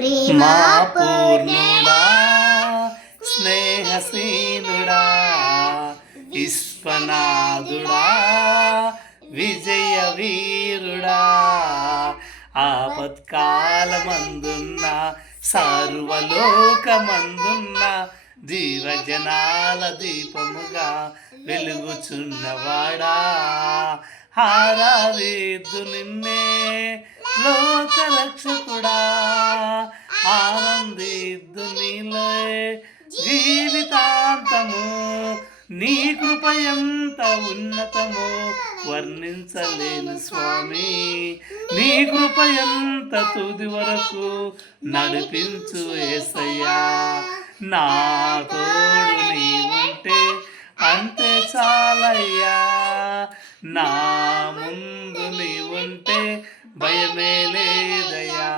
మా పూర్ణుడా స్నేహశీలుడా విశ్వనాథుడా విజయ వీరుడా ఆపత్కాలమందున్న సర్వలోకమందున్న జీవజనాల దీపముగా వెలుగుచున్నవాడా ఆరాధిద్దు నిన్నే లోకరక్షకుడా ఆనందిద్దు నీలే జీవితాంతము నీ కృప ఎంత ఉన్నతమో వర్ణించలేను స్వామి నీ కృప ఎంత తుది వరకు నడిపించు యేసయ్యా నా తోడు నీ ఉంటే అంతే చాలయ్యా నా ముందు నీ ఉంటే భయమే లేదయ్యా